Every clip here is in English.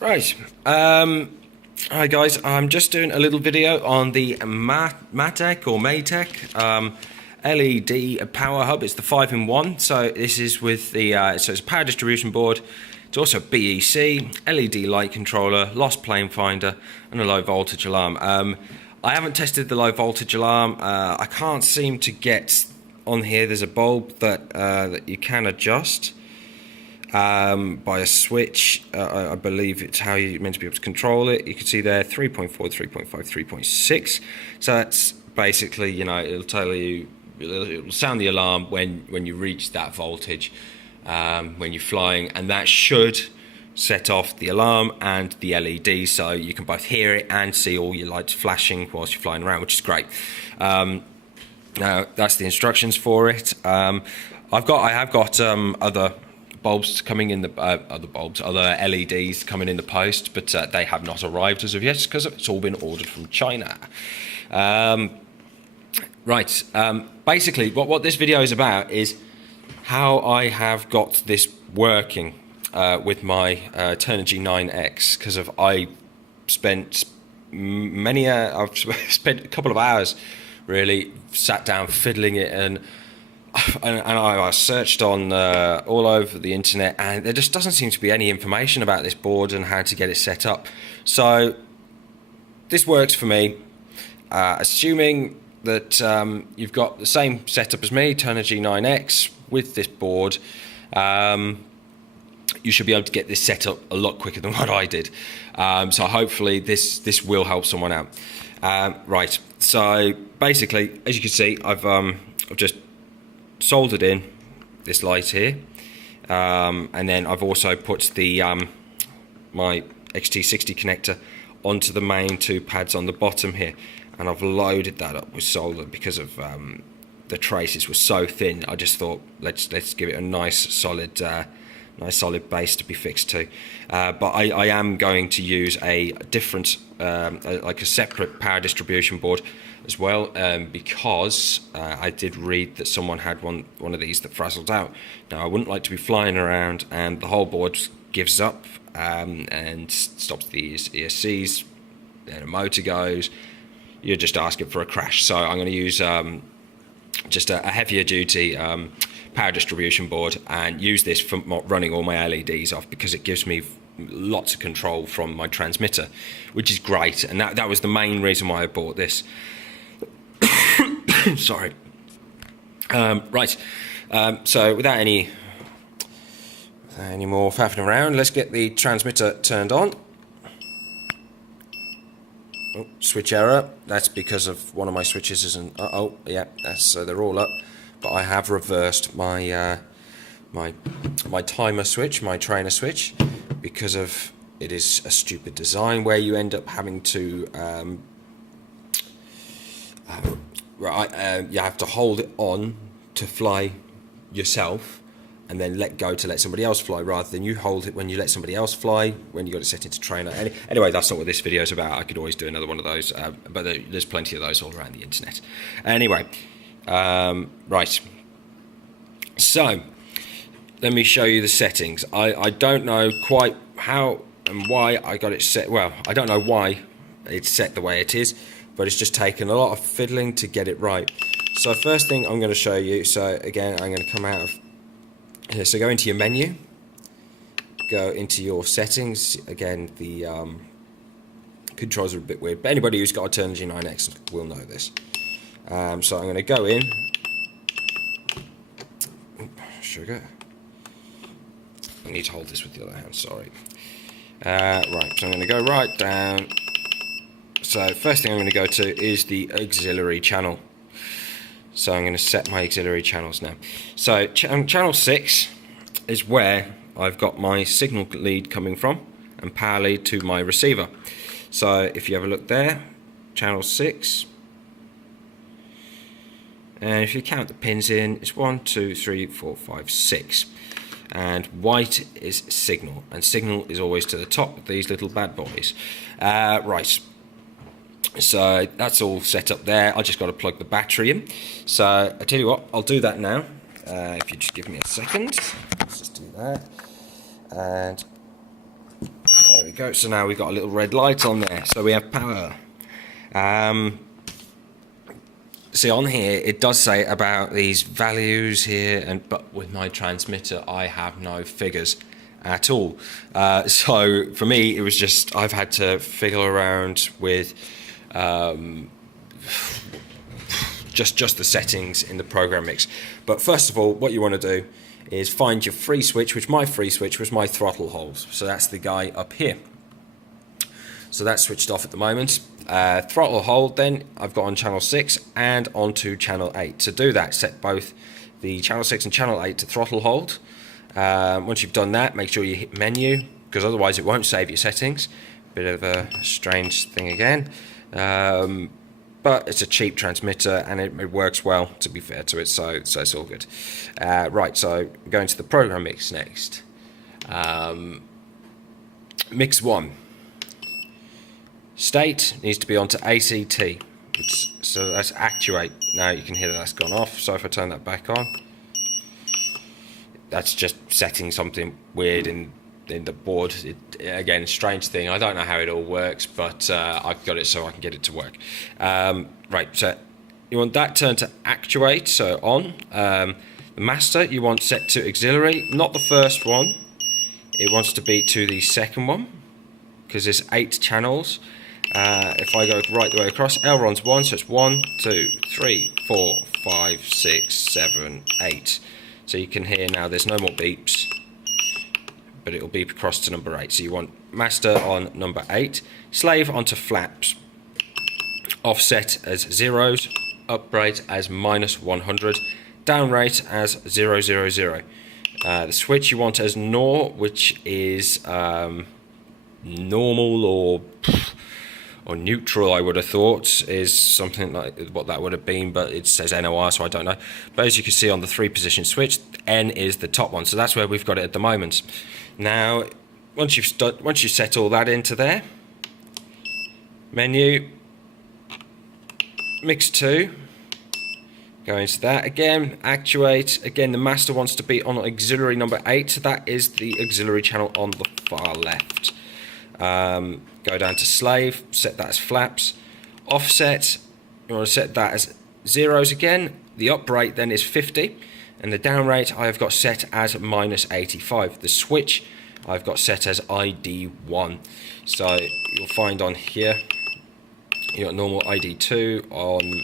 Right. Hi guys. I'm just doing a little video on the Matek or Matek LED power hub. It's the 5-in-1. So this is with the so it's a power distribution board. It's also BEC, LED light controller, loss plane finder, and a low voltage alarm. I haven't tested the low voltage alarm. I can't seem to get on here. There's a bulb that you can adjust by a switch. I believe it's how you're meant to be able to control it. You can see there 3.4, 3.5, 3.6. So that's basically, you know, it'll tell you, it'll sound the alarm when you reach that voltage when you're flying, and that should set off the alarm and the LED, so you can both hear it and see all your lights flashing whilst you're flying around, which is great. Now that's the instructions for it. I have got other bulbs coming in the other LEDs coming in the post, but they have not arrived as of yet because it's all been ordered from China. Basically what this video is about is how I have got this working with my Turnigy 9X, because I've spent a couple of hours really sat down fiddling it, and I searched on all over the internet, and there just doesn't seem to be any information about this board and how to get it set up. So this works for me, assuming that you've got the same setup as me, Turnigy 9X, with this board. You should be able to get this set up a lot quicker than what I did. So hopefully this will help someone out. Right, so basically, as you can see, I've just soldered in this light here, and then I've also put the my XT60 connector onto the main two pads on the bottom here, and I've loaded that up with solder because of the traces were so thin. I just thought let's give it a nice solid base to be fixed to. But I am going to use a different like a separate power distribution board as well, because I did read that someone had one of these that frazzled out. Now I wouldn't like to be flying around and the whole board gives up and stops the ESCs, then a motor goes. You're just asking for a crash. So I'm going to use just a heavier duty power distribution board and use this for running all my LEDs off, because it gives me lots of control from my transmitter, which is great. And that was the main reason why I bought this. Sorry. Right. So without any more faffing around, let's get the transmitter turned on. Oh, switch error. That's because of one of my switches isn't. Yeah. So they're all up, but I have reversed my my timer switch, my trainer switch, because of it is a stupid design where you end up having to you have to hold it on to fly yourself, and then let go to let somebody else fly, rather than you hold it when you let somebody else fly when you got it set into trainer. Anyway, that's not what this video is about. I could always do another one of those, but there's plenty of those all around the internet. Anyway, right. So let me show you the settings. I don't know quite how and why I got it set. Well, I don't know why it's set the way it is, but it's just taken a lot of fiddling to get it right. So first thing I'm going to show you, so again I'm going to come out of here, so go into your menu, go into your settings. Again, the controls are a bit weird, but anybody who's got a Turnigy 9X will know this. So I'm going to go in, sugar, I need to hold this with the other hand, sorry. Right, so I'm going to go right down. So first thing I'm going to go to is the auxiliary channel. So I'm going to set my auxiliary channels now. So channel 6 is where I've got my signal lead coming from and power lead to my receiver. So if you have a look there, channel 6, and if you count the pins in, it's 1, 2, 3, 4, 5, 6. And white is signal, and signal is always to the top of these little bad boys. Right. So that's all set up there. I just got to plug the battery in. So I tell you what, I'll do that now. If you just give me a second, let's just do that. And there we we go. So now we've got a little red light on there. So we have power. See on here, it does say about these values here, but with my transmitter, I have no figures at all. So for me, it was just, I've had to fiddle around with just the settings in the program mix. But first of all, what you want to do is find your free switch, which my free switch was my throttle hold. So that's the guy up here. So that's switched off at the moment. Throttle hold then I've got on channel 6 and onto channel 8. To do that, set both the channel 6 and channel 8 to throttle hold. Once you've done that, make sure you hit menu, because otherwise it won't save your settings. Bit of a strange thing again. But it's a cheap transmitter and it works well, to be fair to it, so it's all good. Right, so going to the program mix next. Mix 1. State needs to be onto ACT. So that's actuate. Now you can hear that that's gone off. So if I turn that back on, that's just setting something weird in the board. Again, strange thing. I don't know how it all works, but I've got it so I can get it to work. Right, so you want that turned to actuate, so on. The master you want set to auxiliary, not the first one. It wants to be to the second one, because there's 8 channels. If I go right the way across, L-Ron's 1, so it's 1, 2, 3, 4, 5, 6, 7, 8. So you can hear now there's no more beeps, but it will beep across to number 8. So you want master on number 8, slave onto flaps, offset as zeros, up rate as -100, down rate as 000. The switch you want as NOR, which is normal or neutral, I would have thought, is something like what that would have been, but it says NOR, so I don't know. But as you can see on the 3-position switch, N is the top one, so that's where we've got it at the moment. Now, once you set all that into there, menu, mix 2, go into that again, actuate. Again, the master wants to be on auxiliary number 8, so that is the auxiliary channel on the far left. Go down to slave, set that as flaps. Offset, you want to set that as zeros again. The up rate then is 50, and the down rate I have got set as -85. The switch I've got set as ID1. So you'll find on here, you got normal ID2 on,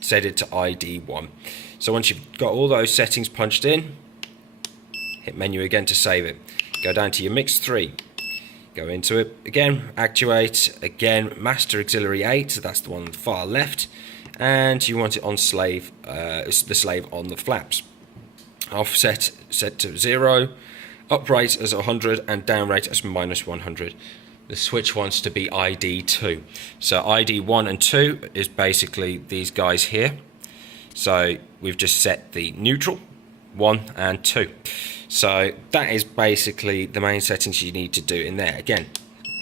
set it to ID1. So once you've got all those settings punched in, hit menu again to save it. Go down to your mix 3. Go into it again, actuate, again, master auxiliary 8, so that's the one on the far left, and you want it on slave, the slave on the flaps. Offset set to 0, up rate as 100, and down rate as -100. The switch wants to be ID2. So ID1 and 2 is basically these guys here. So we've just set the neutral, 1 and 2. So that is basically the main settings you need to do in there. Again,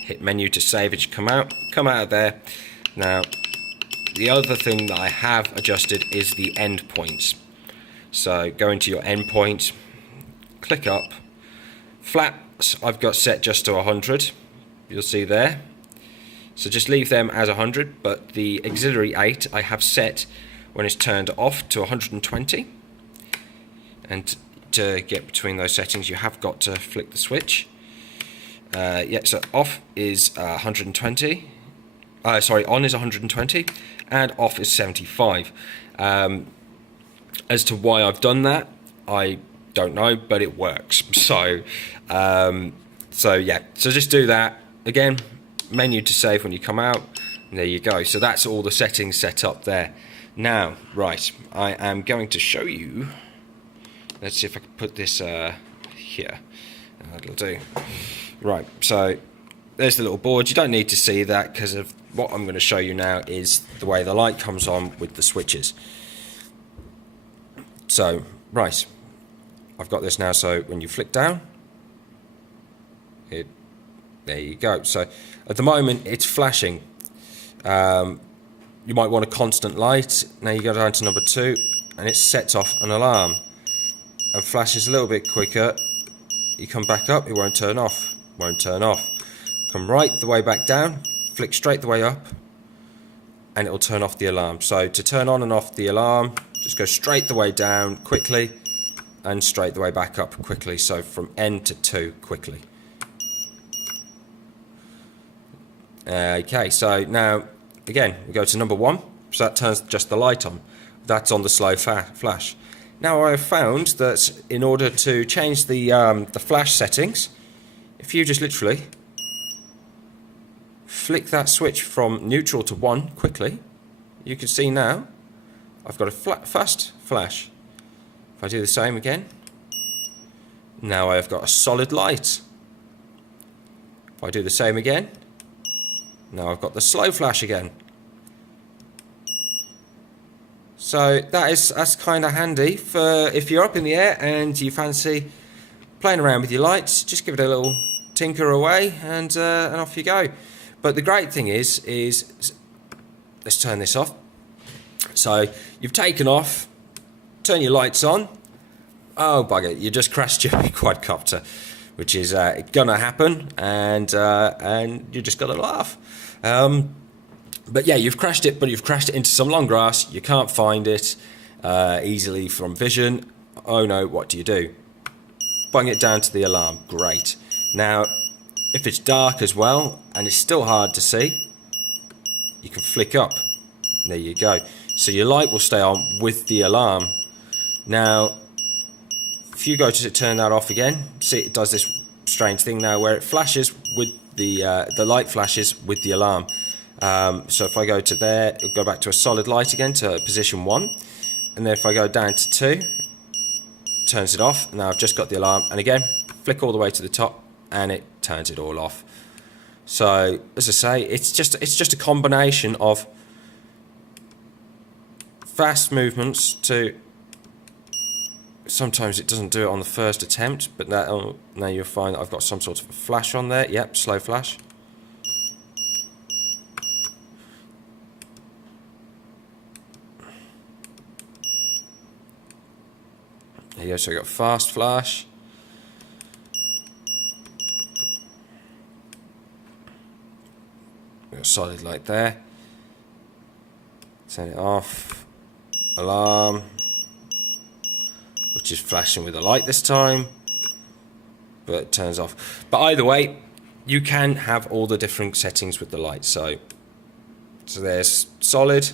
hit menu to save it, you come out of there. Now, the other thing that I have adjusted is the endpoints. So go into your endpoint, click up, flaps I've got set just to 100, you'll see there. So just leave them as 100, but the auxiliary 8 I have set when it's turned off to 120. And to get between those settings, you have got to flick the switch. Yeah, so off is 120. Sorry, on is 120, and off is 75. As to why I've done that, I don't know, but it works. So yeah, so just do that again. Menu to save when you come out, and there you go. So that's all the settings set up there. Now, right, I am going to show you. Let's see if I can put this here. That'll do. Right, so there's the little board. You don't need to see that because of what I'm going to show you now is the way the light comes on with the switches. So, right, I've got this now. So when you flick down, there you go. So at the moment it's flashing. You might want a constant light. Now you go down to number 2 and it sets off an alarm and flashes a little bit quicker. You come back up, it won't turn off, come right the way back down, flick straight the way up, and it will turn off the alarm. So to turn on and off the alarm, just go straight the way down quickly and straight the way back up quickly. So from N to 2 quickly. Okay, so now again we go to number 1, so that turns just the light on. That's on the slow flash. Now I have found that in order to change the flash settings, if you just literally flick that switch from neutral to 1 quickly, you can see now I've got a fast flash. If I do the same again, now I have got a solid light. If I do the same again, now I've got the slow flash again. So that's kind of handy for if you're up in the air and you fancy playing around with your lights. Just give it a little tinker away and off you go. But the great thing is let's turn this off. So you've taken off, turn your lights on. Oh bugger! You just crashed your quadcopter, which is gonna happen, and you just gotta laugh. But yeah, you've crashed it, but you've crashed it into some long grass. You can't find it easily from vision. Oh no, what do you do? Bung it down to the alarm. Great. Now, if it's dark as well, and it's still hard to see, you can flick up. There you go. So your light will stay on with the alarm. Now, if you go to turn that off again, see it does this strange thing now where it flashes with the light flashes with the alarm. So if I go to there, it'll go back to a solid light again to position 1, and then if I go down to 2, turns it off. Now I've just got the alarm, and again flick all the way to the top and it turns it all off. So as I say, it's just a combination of fast movements to, sometimes it doesn't do it on the first attempt, but now you'll find that I've got some sort of a flash on there. Yep, slow flash. There you go, so I've got fast flash. We've got solid light there. Turn it off. Alarm, which is flashing with a light this time, but it turns off. But either way, you can have all the different settings with the light. So there's solid.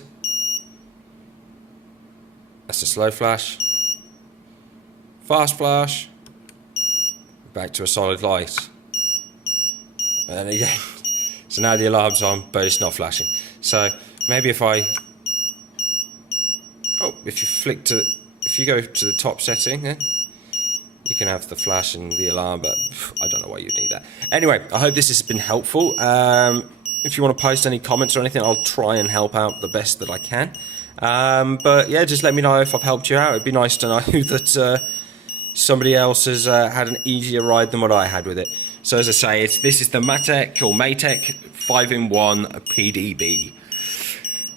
That's a slow flash. Fast flash, back to a solid light, and again, so now the alarm's on, but it's not flashing. So maybe if you go to the top setting, then you can have the flash and the alarm, but I don't know why you'd need that. Anyway, I hope this has been helpful. If you want to post any comments or anything, I'll try and help out the best that I can. But yeah, just let me know if I've helped you out. It'd be nice to know that somebody else has had an easier ride than what I had with it. So as I say, this is the Matek or Matek 5-in-1 PDB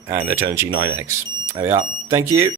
and the Turnigy 9X. There we are. Thank you.